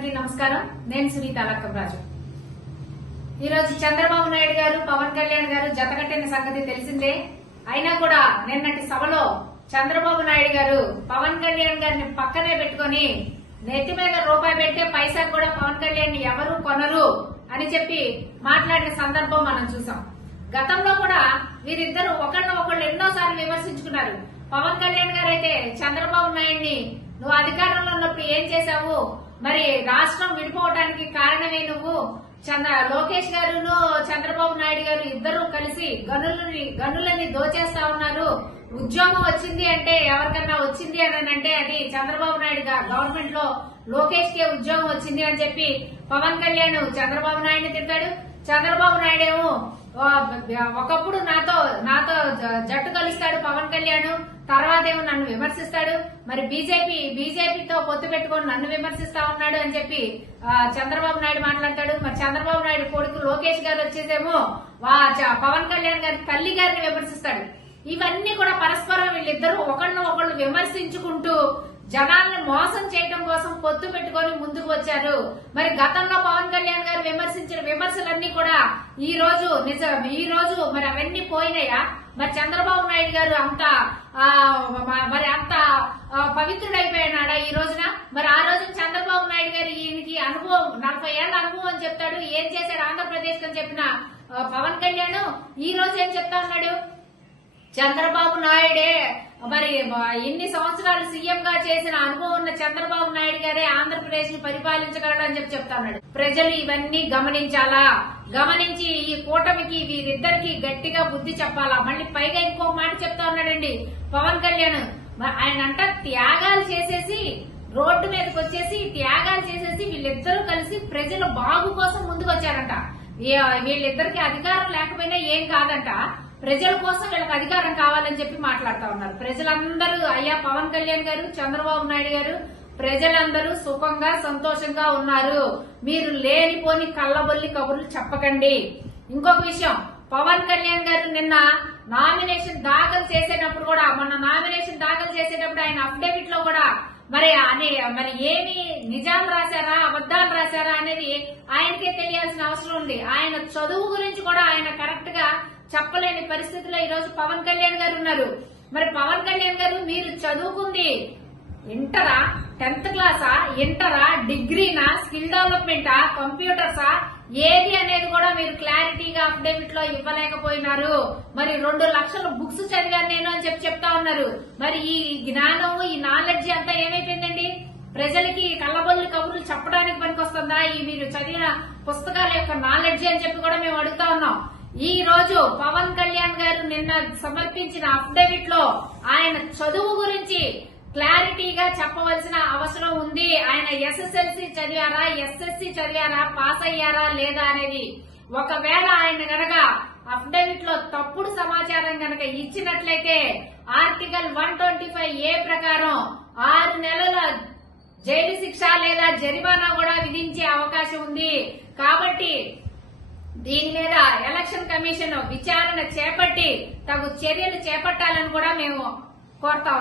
అందరికీ నమస్కారం. నేను సునీత లక్కరాజు. ఈ రోజు చంద్రబాబు నాయుడు గారు, పవన్ కళ్యాణ్ గారు జతకట్టిన సంగతి తెలిసిందే. అయినా కూడా నిన్నటి సభలో చంద్రబాబు నాయుడు గారు పవన్ కళ్యాణ్ గారిని పక్కనే పెట్టుకుని నెత్తి మీద రూపాయి పెట్టే పైసా కూడా పవన్ కళ్యాణ్ ఎవరు కొనరు అని చెప్పి మాట్లాడిన సందర్భం మనం చూసాం. గతంలో కూడా వీరిద్దరు ఒకళ్ళు ఎన్నోసార్లు విమర్శించుకున్నారు. పవన్ కళ్యాణ్ గారు అయితే చంద్రబాబు నాయుడిని నువ్వు అధికారంలో ఉన్నప్పుడు ఏం చేశావు, మరి రాష్ట్రం విడిపోవడానికి కారణమే నువ్వు, లోకేష్ గారును చంద్రబాబు నాయుడు గారు ఇద్దరు కలిసి గనులని దోచేస్తా ఉన్నారు, ఉద్యోగం వచ్చింది అంటే ఎవరికన్నా వచ్చింది అని అంటే అది చంద్రబాబు నాయుడు గవర్నమెంట్ లో లోకేష్ కే ఉద్యోగం వచ్చింది అని చెప్పి పవన్ కళ్యాణ్ చంద్రబాబు నాయుడిని తిట్టాడు. చంద్రబాబు నాయుడు ఏమో ఒకప్పుడు నాతో జట్టు కలుస్తాడు పవన్ కళ్యాణ్, తర్వాత ఏమో నన్ను విమర్శిస్తాడు, మరి బీజేపీతో పొత్తు పెట్టుకొని నన్ను విమర్శిస్తా ఉన్నాడు అని చెప్పి చంద్రబాబు నాయుడు మాట్లాడతాడు. మరి చంద్రబాబు నాయుడు కొడుకు లోకేష్ గారు వచ్చేసేమో పవన్ కళ్యాణ్ గారి తల్లి గారిని విమర్శిస్తాడు. ఇవన్నీ కూడా పరస్పరం వీళ్ళిద్దరూ ఒకళ్ళు విమర్శించుకుంటూ జనాలను మోసం చేయడం కోసం పొత్తు పెట్టుకొని ముందుకు వచ్చారు. మరి గతంలో పవన్ కళ్యాణ్ గారు విమర్శించిన విమర్శలన్నీ కూడా ఈ రోజు మరి అవన్నీ పోయినాయా? మరి చంద్రబాబు నాయుడు గారు అంత పవిత్రుడైపోయినాడా ఈ రోజున? మరి ఆ రోజున చంద్రబాబు నాయుడు గారు ఈయనకి అనుభవం 40 ఏళ్ల అనుభవం అని చెప్తాడు. ఏం చేశారు ఆంధ్రప్రదేశ్ అని చెప్పిన పవన్ కళ్యాణ్ ఈ రోజు ఏం చెప్తా ఉన్నాడు? చంద్రబాబు నాయుడే మరి ఇన్ని సంవత్సరాలు సీఎం గా చేసిన అనుభవం ఉన్న చంద్రబాబు నాయుడు గారే ఆంధ్రప్రదేశ్ ని పరిపాలించగలడు అని చెప్తా ఉన్నాడు. ప్రజలు ఇవన్నీ గమనించాలా, గమనించి ఈ కూటమికి వీరిద్దరికి గట్టిగా బుద్ధి చెప్పాలా. మళ్ళీ పైగా ఇంకో మాట చెప్తా ఉన్నాడండి పవన్ కళ్యాణ్. ఆయన అంట త్యాగాలు చేసేసి రోడ్డు మీదకి వచ్చేసి త్యాగాలు చేసేసి వీళ్ళిద్దరూ కలిసి ప్రజల బాగు కోసం ముందుకు వచ్చారంట. వీళ్ళిద్దరికి అధికారం లేకపోయినా ఏం కాదంట, ప్రజల కోసం వీళ్ళకి అధికారం కావాలని చెప్పి మాట్లాడుతా ఉన్నారు. ప్రజలందరూ అయ్యా పవన్ కళ్యాణ్ గారు, చంద్రబాబు నాయుడు గారు, ప్రజలందరూ సుఖంగా సంతోషంగా ఉన్నారు, మీరు లేనిపోని కళ్ళబొల్లి కబుర్లు చెప్పకండి. ఇంకొక విషయం, పవన్ కళ్యాణ్ గారు నిన్న నామినేషన్ దాఖలు చేసేటప్పుడు కూడా ఆయన అఫిడవిట్ లో కూడా మరి ఏమి నిజాలు రాశారా అబద్దాలు రాశారా అనేది ఆయనకే తెలియాల్సిన అవసరం ఉంది. ఆయన చదువు గురించి కూడా ఆయన కరెక్ట్ గా చెప్పలేని పరిస్థితిలో ఈ రోజు పవన్ కళ్యాణ్ గారు ఉన్నారు. మరి పవన్ కళ్యాణ్ గారు మీరు చదువుకుంది ఇంటరా, 10th క్లాసా, ఇంటరా, డిగ్రీనా, స్కిల్ డెవలప్మెంటా, కంప్యూటర్సా, ఏది అనేది కూడా మీరు క్లారిటీగా అఫిడవిట్ లో ఇవ్వలేకపోయినారు. మరి 2 లక్షల బుక్స్ చదివాను నేను అని చెప్తా ఉన్నారు. మరి ఈ జ్ఞానము ఈ నాలెడ్జ్ అంతా ఏమైపోయిందండి? ప్రజలకి కళ్ళబొల్లి కబుర్లు చెప్పడానికి పనికొస్తుందా ఈ మీరు చదివిన పుస్తకాల యొక్క నాలెడ్జ్ అని చెప్పి కూడా మేము అడుగుతా ఉన్నాం. ఈ రోజు పవన్ కళ్యాణ్ గారు నిన్న సమర్పించిన అఫిడవిట్ లో ఆయన చదువు గురించి క్లారిటీగా చెప్పవలసిన అవసరం ఉంది. ఆయన ఎస్ఎస్ఎల్సీ చదివారా, ఎస్ఎస్సీ చదివారా, పాస్ అయ్యారా లేదా అనేది. ఒకవేళ ఆయన గనక అఫిడవిట్ లో తప్పుడు సమాచారం గనక ఇచ్చినట్లయితే ఆర్టికల్ 125A ప్రకారం 6 నెలల జైలు శిక్ష లేదా జరిమానా కూడా విధించే అవకాశం ఉంది. కాబట్టి దీని మీద ఎలక్షన్ కమిషన్ విచారణ చేపట్టి తగు చర్యలు చేపట్టాలని కూడా మేము కోరుతా ఉన్నాం.